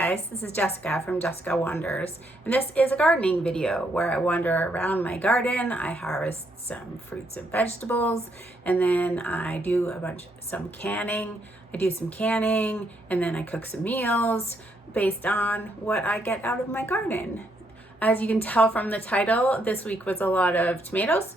guys, this is Jessica from Jessica Wonders, and this is a gardening video where I wander around my garden. I harvest some fruits and vegetables, and then I do some canning. I do some canning, and then I cook some meals based on what I get out of my garden. As you can tell from the title, this week was a lot of tomatoes,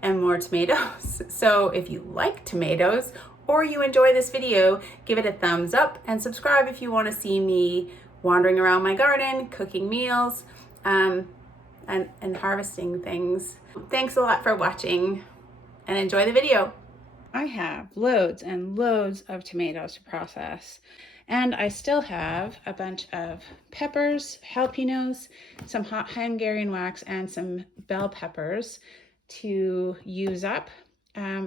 and more tomatoes. So if you like tomatoes, or you enjoy this video, give it a thumbs up and subscribe if you want to see me wandering around my garden, cooking meals, and harvesting things. Thanks a lot for watching and enjoy the video. I have loads and loads of tomatoes to process, and I still have a bunch of peppers, jalapenos, some hot Hungarian wax, and some bell peppers to use up.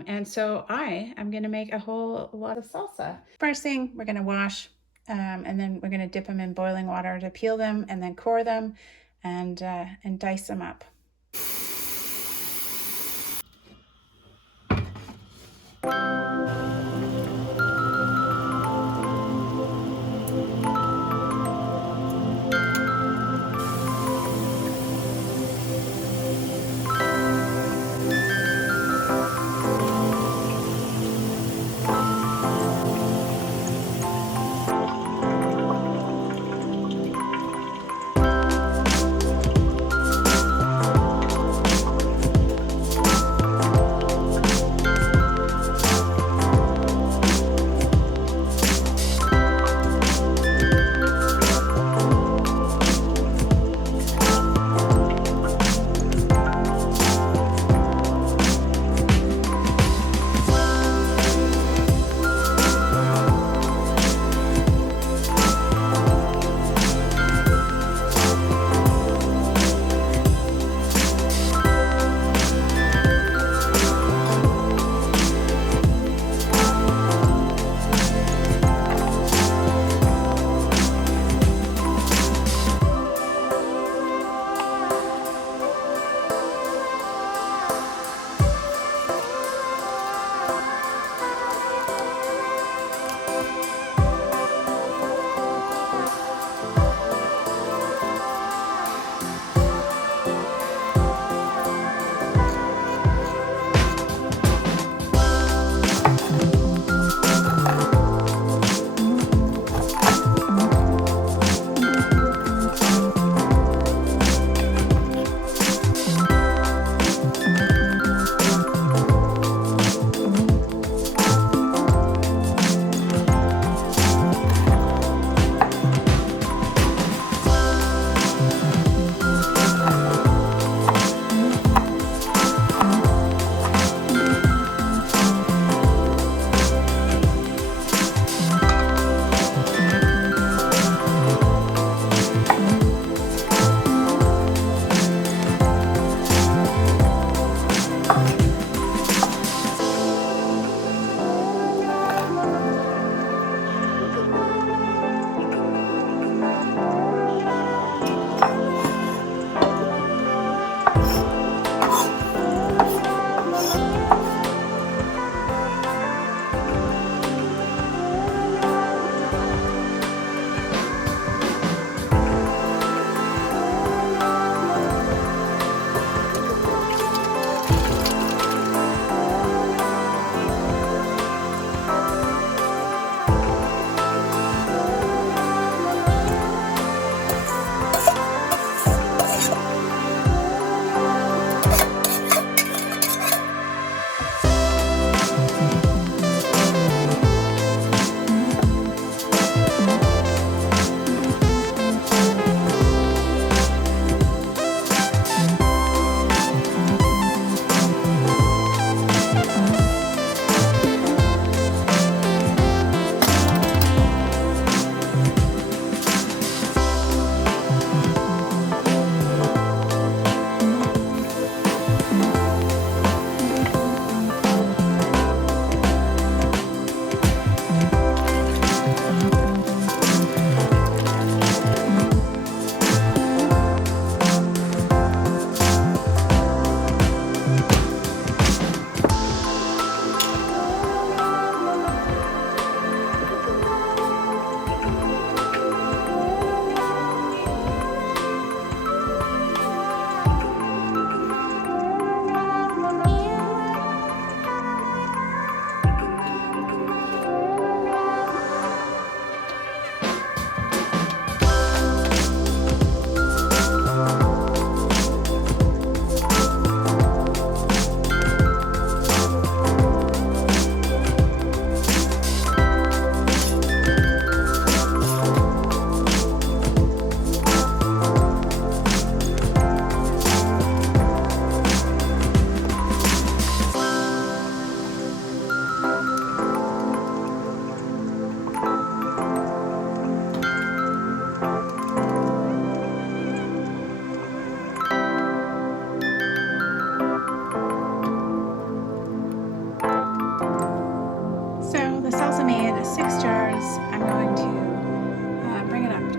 And so I am going to make a whole lot of salsa. First thing, we're going to wash, and then we're going to dip them in boiling water to peel them, and then core them and dice them up.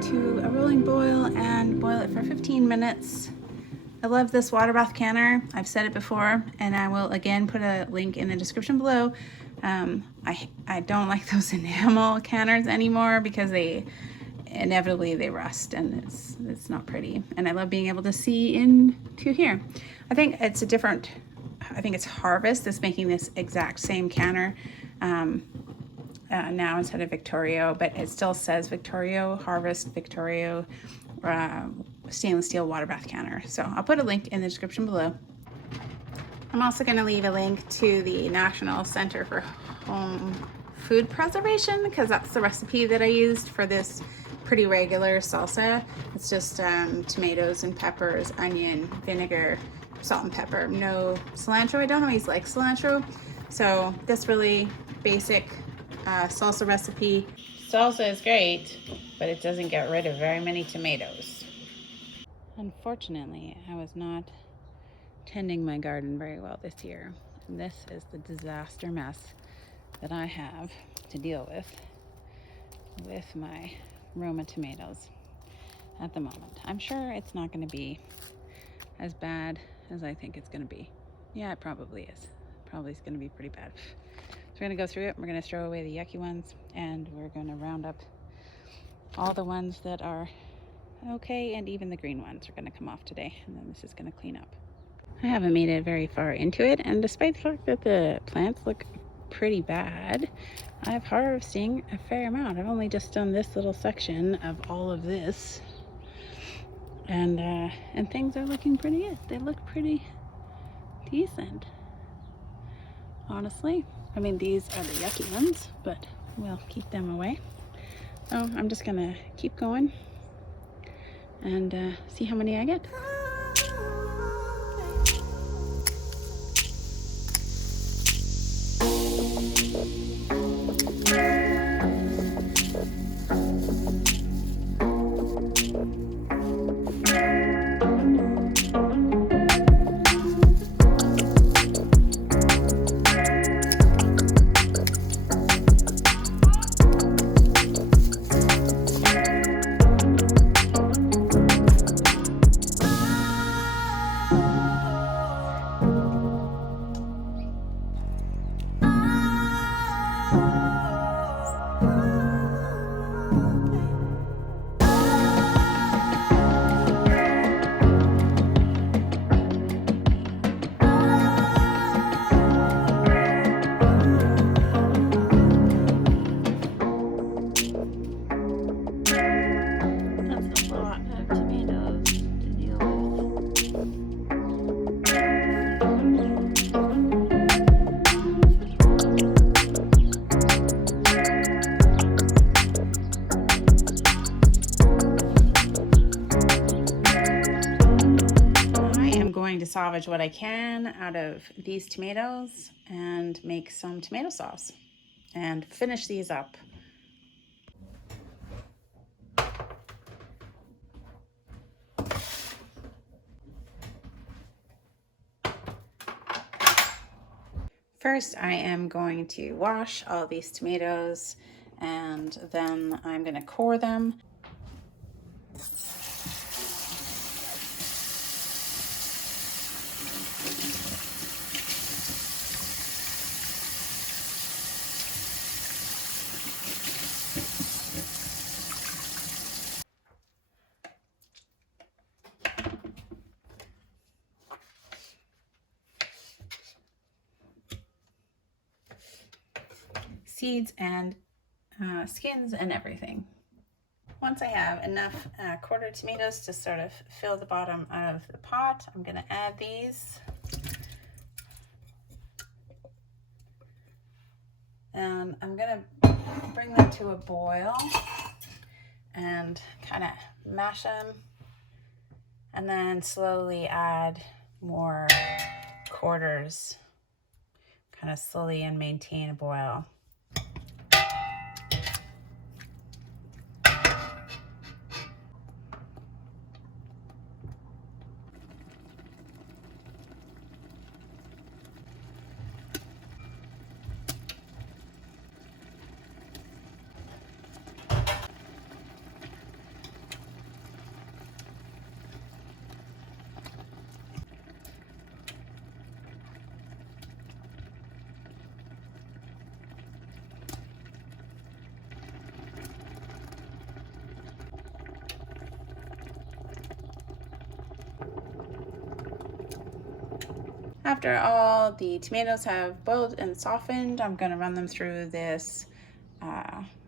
to a rolling boil and boil it for 15 minutes. I love this water bath canner. I've said it before, and I will again put a link in the description below. I don't like those enamel canners anymore because they inevitably rust, and it's not pretty. And I love being able to see into here. I think it's it's Harvest that's making this exact same canner now instead of Victorio, but it still says Victorio Harvest Victorio stainless steel water bath canner. So I'll put a link in the description below. I'm also going to leave a link to the National Center for Home Food Preservation, because that's the recipe that I used for this pretty regular salsa. It's just tomatoes and peppers, onion, vinegar, salt and pepper, no cilantro. I don't always like cilantro. So this really basic salsa recipe. Salsa is great, but it doesn't get rid of very many tomatoes. Unfortunately, I was not tending my garden very well this year. And this is the disaster mess that I have to deal with my Roma tomatoes at the moment. I'm sure it's not going to be as bad as I think it's going to be. Yeah, it probably is. Probably is going to be pretty bad. So we're going to go through it. We're going to throw away the yucky ones, and we're going to round up all the ones that are okay, and even the green ones are going to come off today, and then this is going to clean up. I haven't made it very far into it, and despite the fact that the plants look pretty bad, I'm harvesting a fair amount. I've only just done this little section of all of this, and things are looking pretty good. They look pretty decent, honestly. I mean, these are the yucky ones, but we'll keep them away. So I'm just gonna keep going and see how many I get. To salvage what I can out of these tomatoes and make some tomato sauce and finish these up. First, I am going to wash all these tomatoes, and then I'm going to core them. Seeds and skins and everything. Once I have enough quartered tomatoes to sort of fill the bottom of the pot, I'm going to add these. And I'm going to bring them to a boil and kind of mash them, and then slowly add more quarters, kind of slowly, and maintain a boil. After all the tomatoes have boiled and softened, I'm gonna run them through this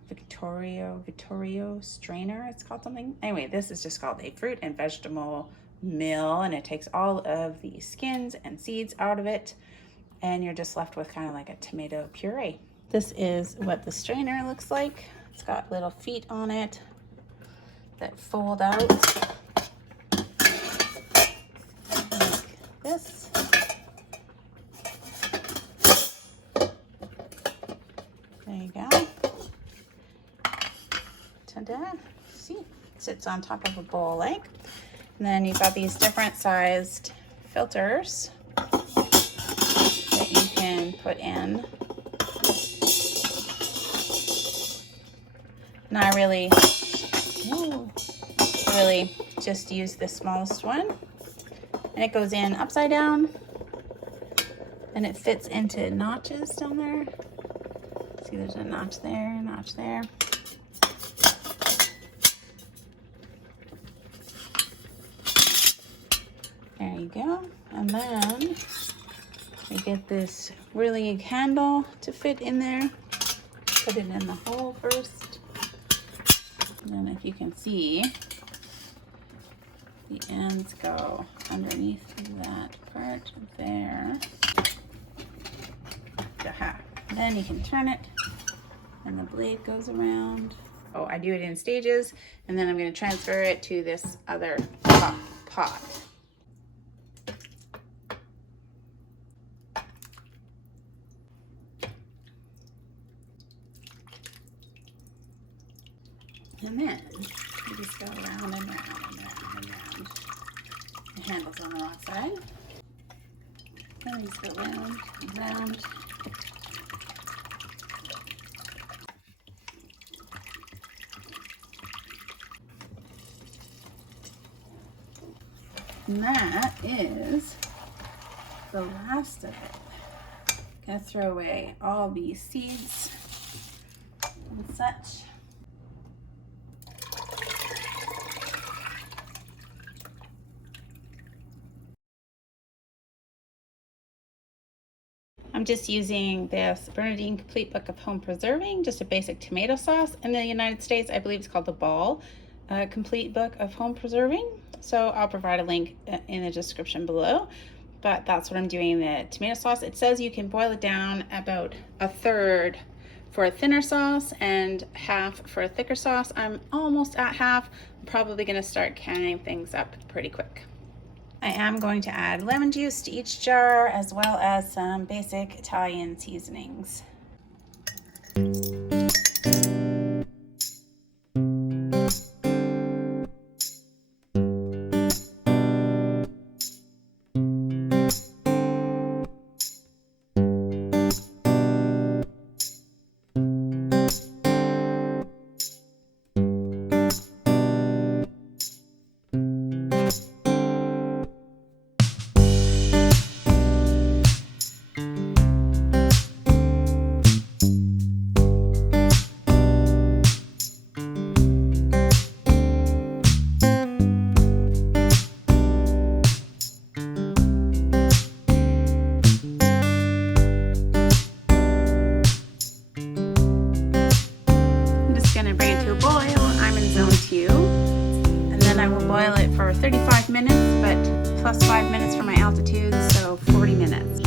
Vittorio strainer, it's called something. Anyway, this is just called a fruit and vegetable mill, and it takes all of the skins and seeds out of it, and you're just left with kind of like a tomato puree. This is what the strainer looks like. It's got little feet on it that fold out like this. There you go. Ta-da. See, it sits on top of a bowl like. And then you've got these different sized filters that you can put in. And I really just use the smallest one. And it goes in upside down. And it fits into notches down there. See, there's a notch there, a notch there. There you go. And then we get this really handle to fit in there. Put it in the hole first. And then if you can see, the ends go underneath that part there. Aha. Then you can turn it and the blade goes around. Oh, I do it in stages, and then I'm going to transfer it to this other pot. And then you just go around and round and round and round. The handle's on the wrong side. Then you just go round and round. And that is the last of it. Gonna throw away all these seeds and such. I'm just using this Bernardine Complete Book of Home Preserving, just a basic tomato sauce. In the United States, I believe it's called the Ball Complete Book of Home Preserving. So I'll provide a link in the description below. But that's what I'm doing, the tomato sauce. It says you can boil it down about a third for a thinner sauce and half for a thicker sauce. I'm almost at half. I'm probably gonna start canning things up pretty quick. I am going to add lemon juice to each jar, as well as some basic Italian seasonings. I will boil it for 35 minutes, but plus 5 minutes for my altitude, so 40 minutes.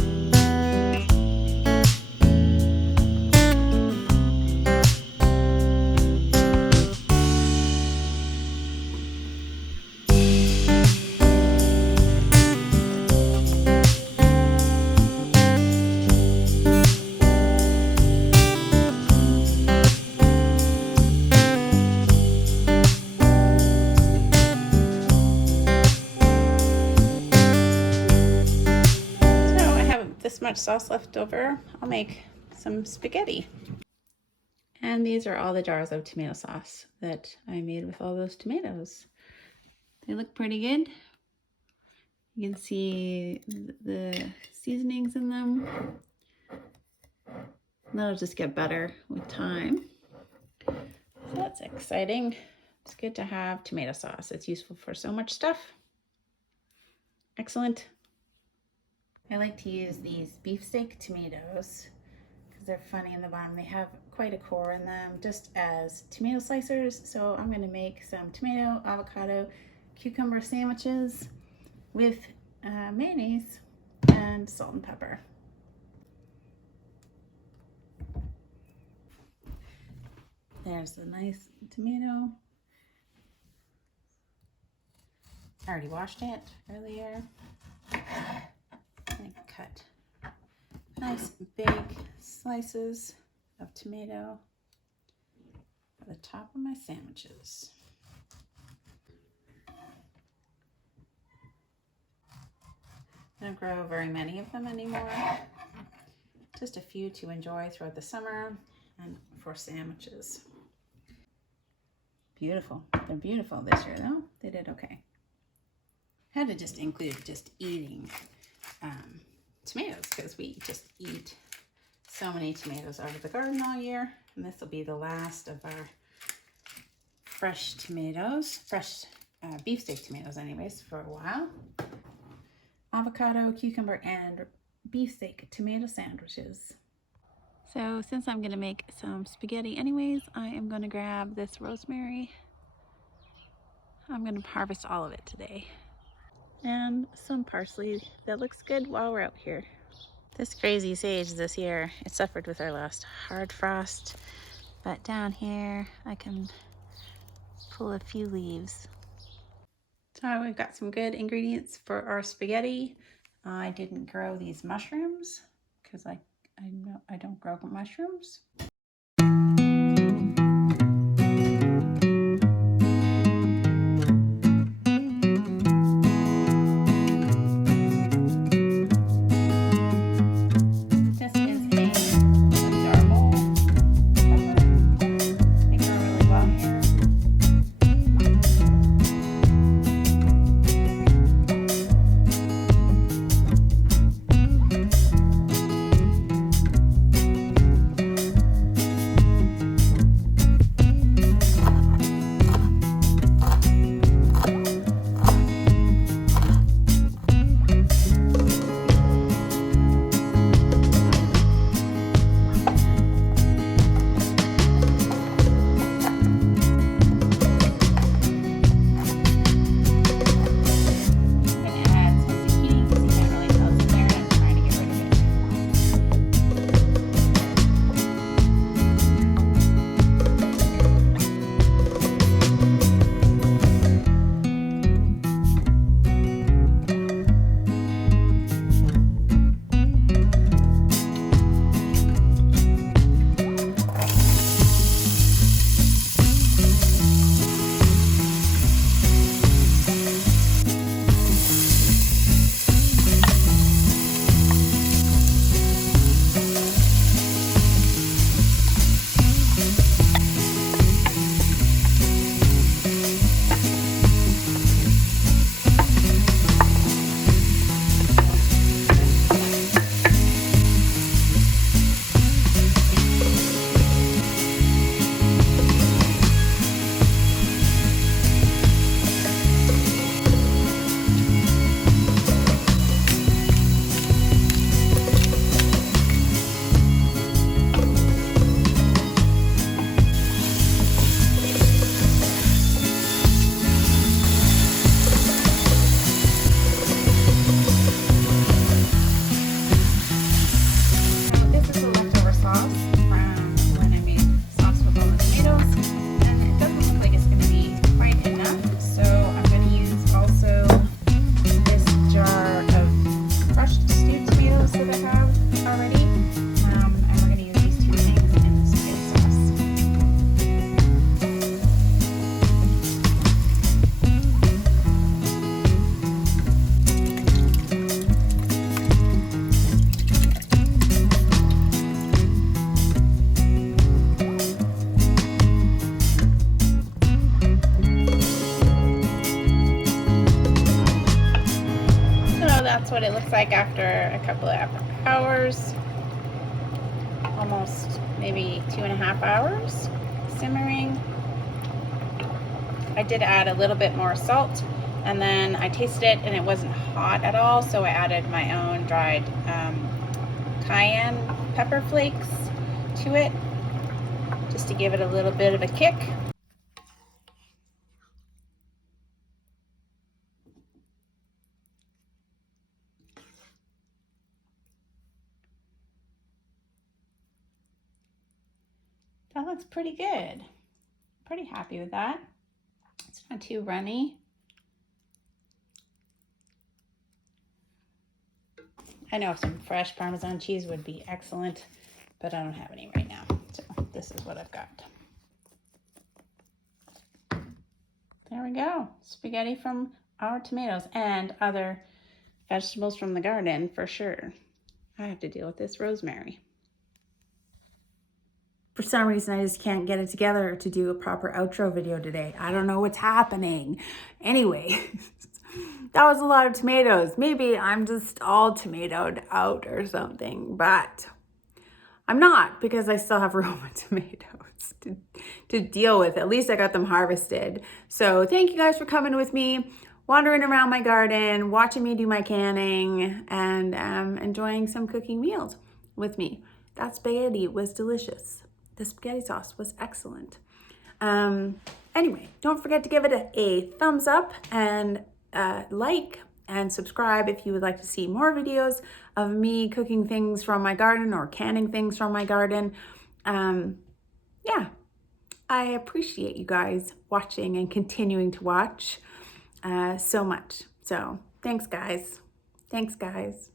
Much sauce left over, I'll make some spaghetti. And these are all the jars of tomato sauce that I made with all those tomatoes. They look pretty good. You can see the seasonings in them. That'll just get better with time. So that's exciting. It's good to have tomato sauce. It's useful for so much stuff. Excellent. I like to use these beefsteak tomatoes because they're funny in the bottom. They have quite a core in them, just as tomato slicers. So I'm going to make some tomato, avocado, cucumber sandwiches with mayonnaise and salt and pepper. There's a nice tomato. I already washed it earlier. And cut nice big slices of tomato for the top of my sandwiches. I don't grow very many of them anymore. Just a few to enjoy throughout the summer and for sandwiches. Beautiful. They're beautiful this year though. They did okay. I had to just include just eating tomatoes because we just eat so many tomatoes out of the garden all year. And this will be the last of our fresh tomatoes, fresh beefsteak tomatoes anyways, for a while. Avocado, cucumber, and beefsteak tomato sandwiches. So since I'm going to make some spaghetti anyways, I am going to grab this rosemary. I'm going to harvest all of it today. And some parsley that looks good while we're out here. This crazy sage this year, it suffered with our last hard frost, but down here I can pull a few leaves. So we've got some good ingredients for our spaghetti. I didn't grow these mushrooms because I don't grow mushrooms. That's what it looks like after a couple of hours, almost maybe 2.5 hours simmering. I did add a little bit more salt And then I tasted it and it wasn't hot at all, so I added my own dried cayenne pepper flakes to it, just to give it a little bit of a kick. That looks pretty good. Pretty happy with that. It's not too runny. I know some fresh Parmesan cheese would be excellent, but I don't have any right now. So this is what I've got. There we go. Spaghetti from our tomatoes and other vegetables from the garden for sure. I have to deal with this rosemary. For some reason, I just can't get it together to do a proper outro video today. I don't know what's happening. Anyway, that was a lot of tomatoes. Maybe I'm just all tomatoed out or something, but I'm not, because I still have Roma tomatoes to deal with. At least I got them harvested. So thank you guys for coming with me, wandering around my garden, watching me do my canning, and enjoying some cooking meals with me. That spaghetti was delicious. The spaghetti sauce was excellent. Anyway, don't forget to give it a thumbs up and like and subscribe if you would like to see more videos of me cooking things from my garden or canning things from my garden. Yeah, I appreciate you guys watching and continuing to watch so much. So thanks, guys. Thanks, guys.